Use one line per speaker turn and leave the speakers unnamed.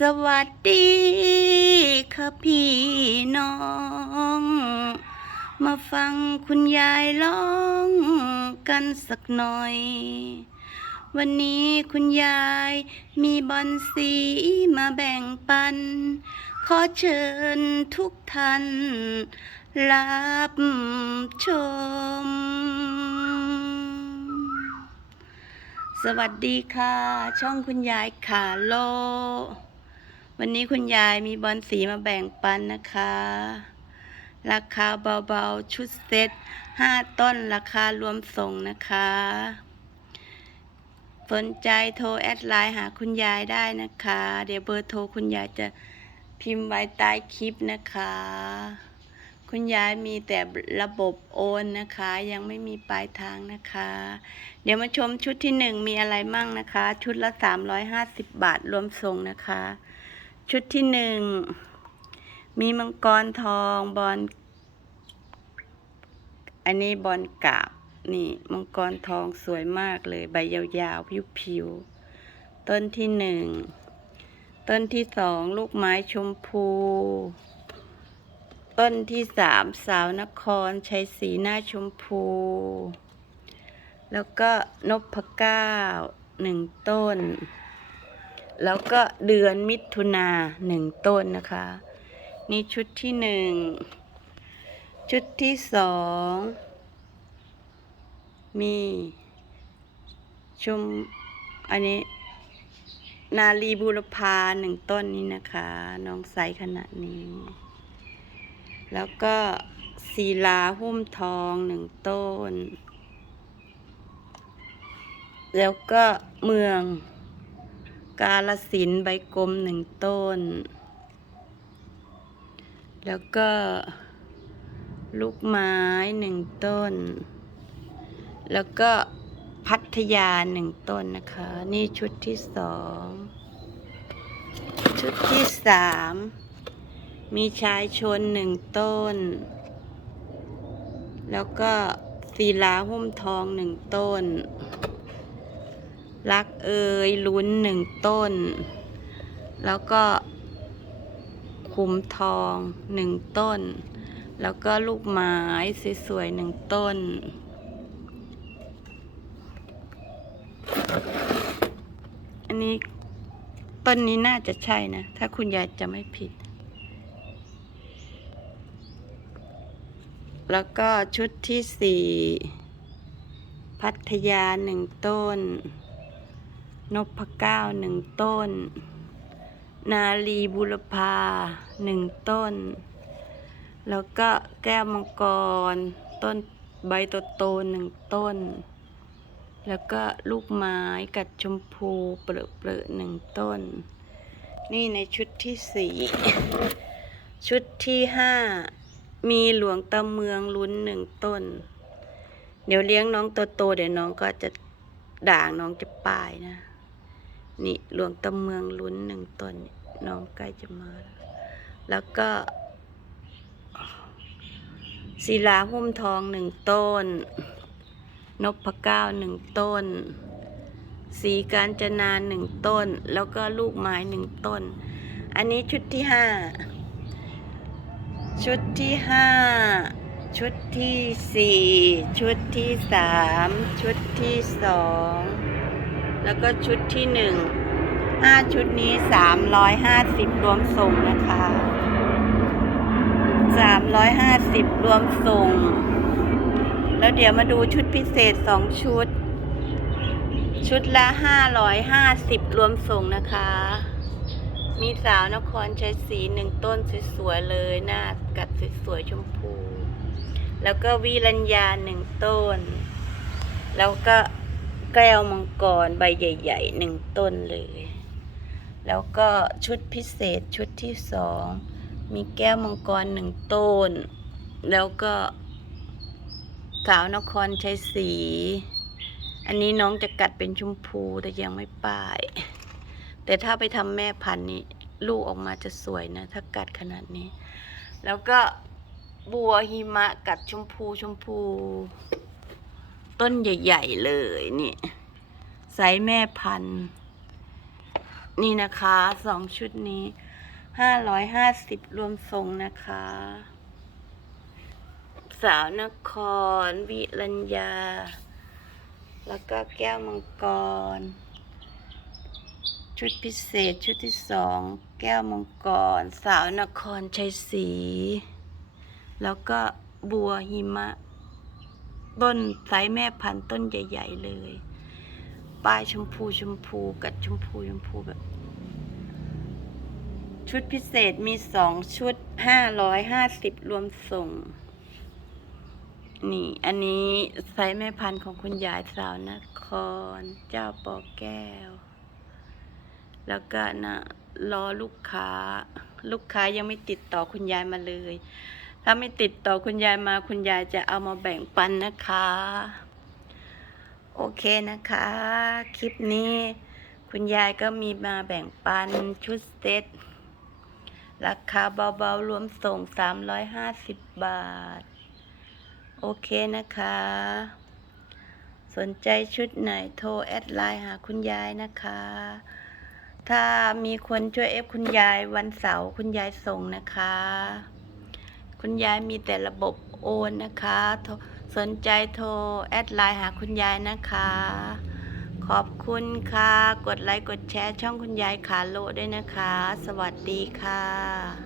สวัสดีค่ะพี่น้อง มาฟังคุณยายร้องกันสักหน่อย วันนี้คุณยายมีบอนสีมาแบ่งปัน ขอเชิญทุกท่านรับชม สวัสดีค่ะ ช่องคุณยายขาโล วันนี้คุณยายมีบอลสีมาแบ่งปันนะคะ ราคาเบาๆ ชุดเซ็ตห้าต้นราคารวมส่งนะคะ สนใจโทรแอดไลน์หาคุณยายได้นะคะ เดี๋ยวเบอร์โทรคุณยายจะพิมพ์ไว้ใต้คลิปนะคะ คุณยายมีแต่ระบบโอนนะคะ ยังไม่มีปลายทางนะคะ เดี๋ยวมาชมชุดที่หนึ่งมีอะไรมั่งนะคะ ชุดละสามร้อยห้าสิบบาทรวมส่งนะคะ ชุดที่หนึ่ง มีมังกรทองบอล อันนี้บอลกาบ นี่มังกรทองสวยมากเลยใบยาวๆ ผิวๆ ต้นที่หนึ่ง ต้นที่สองลูกไม้ชมพู ต้นที่สามสาวนครชัยศรีหน้าชมพู แล้วก็นพเก้าหนึ่งต้น แล้วก็เดือนมิถุนาหนึ่งต้นนะคะ นี่ชุดที่หนึ่งชุดที่สองมีชุมอันนี้ นาลีบูรพาหนึ่งต้นนี้นะคะ น้องไซขนาดนี้ แล้วก็ศิลาหุ้มทองหนึ่งต้น แล้วก็เมือง กาลสินใบกลมหนึ่งต้น แล้วก็ลูกไม้หนึ่งต้น แล้วก็พัทยาหนึ่งต้นนะคะ นี่ชุดที่สอง ชุดที่สามมีชายชนหนึ่งต้น แล้วก็ศิลาหุ้มทองหนึ่งต้น รักเอ่ยลุ้นหนึ่งต้น แล้วก็ขุมทองหนึ่งต้น แล้วก็ลูกไม้สวยๆหนึ่งต้น อันนี้ต้นนี้น่าจะใช่นะ ถ้าคุณยายจะไม่ผิด แล้วก็ชุดที่สี่พัทยาหนึ่งต้น นพเก้าหนึ่งต้น นาลีบุรพาหนึ่งต้น แล้วก็แก้วมังกร ต้นใบโตๆหนึ่งต้น แล้วก็ลูกไม้กัดชมพูเปรอะเปรอหนึ่งต้น นี่ในชุดที่สี่ชุดที่ห้ามีหลวงตาเมืองลุ้นหนึ่งต้น เดี๋ยวเลี้ยงน้องโตๆเดี๋ยวน้องก็จะด่างน้องจะปายนะ นี่หลวงตาเมืองลุ้นหนึ่งต้นน้องใกล้จะมาแล้วแล้วก็ศิลาหุ้มทองหนึ่งต้น นพเก้าหนึ่งต้น สีการจนาหนึ่งต้น แล้วก็ลูกไม้หนึ่งต้น อันนี้ชุดที่ห้าชุดที่ห้าชุดที่สี่ชุดที่สามชุดที่สอง แล้วก็ชุดที่หนึ่งห้าชุดนี้สามร้อยห้าสิบรวมส่งนะคะสามร้อยห้าสิบรวมส่ง แล้วเดี๋ยวมาดูชุดพิเศษสองชุด ชุดละห้าร้อยห้าสิบรวมส่งนะคะ มีสาวนครชัยศรีหนึ่งต้นสวยๆเลยหน้ากัดสวยๆชมพู แล้วก็วิรัญญาหนึ่งต้น แล้วก็ แก้วมังกรใบใหญ่ๆหนึ่งต้นเลย แล้วก็ชุดพิเศษชุดที่สองมีแก้วมังกรหนึ่งต้น แล้วก็สาวนครชัยศรีอันนี้น้องจะกัดเป็นชมพูแต่ยังไม่ป้าย แต่ถ้าไปทำแม่พันธุ์นี้ลูกออกมาจะสวยนะ ถ้ากัดขนาดนี้ แล้วก็บัวหิมะกัดชมพูชมพู ต้นใหญ่ ๆ เลยนี่ไซส์แม่พันธุ์นี่นะคะสองชุดนี้ห้าร้อยห้าสิบรวมทรงนะคะ สาวนคร วิรัญญา แล้วก็แก้วมังกร ชุดพิเศษชุดที่สอง แก้วมังกร สาวนครชัยศรีแล้วก็บัวหิมะ ต้นไซส์แม่พันธุ์ต้นใหญ่ ๆ เลย ปลายชมพูชมพูกับชมพูชมพูแบบ ชุดพิเศษมีสองชุดห้าร้อยห้าสิบรวมส่ง นี่ อันนี้ไซส์แม่พันธุ์ของคุณยายสาวนคร เจ้าปอแก้ว แล้วก็นะรอลูกค้า ลูกค้ายังไม่ติดต่อคุณยายมาเลย ถ้าไม่ติดต่อคุณยายมาคุณยายจะเอามาแบ่งปันนะคะ โอเคนะคะ คลิปนี้ คุณยายก็มีมาแบ่งปันชุดเซ็ตราคาเบาๆ รวมส่ง 350 บาท โอเคนะคะ สนใจชุดไหนโทรแอดไลน์หาคุณยายนะคะ ถ้ามีคนช่วยเอฟคุณยายวันเสาร์คุณยายส่งนะคะ คุณยายมีแต่ระบบโอนนะคะ สนใจโทร แอดไลน์หาคุณยายนะคะ ขอบคุณค่ะ กดไลค์ กดแชร์ช่องคุณยายขาโลด้วยนะคะ สวัสดีค่ะ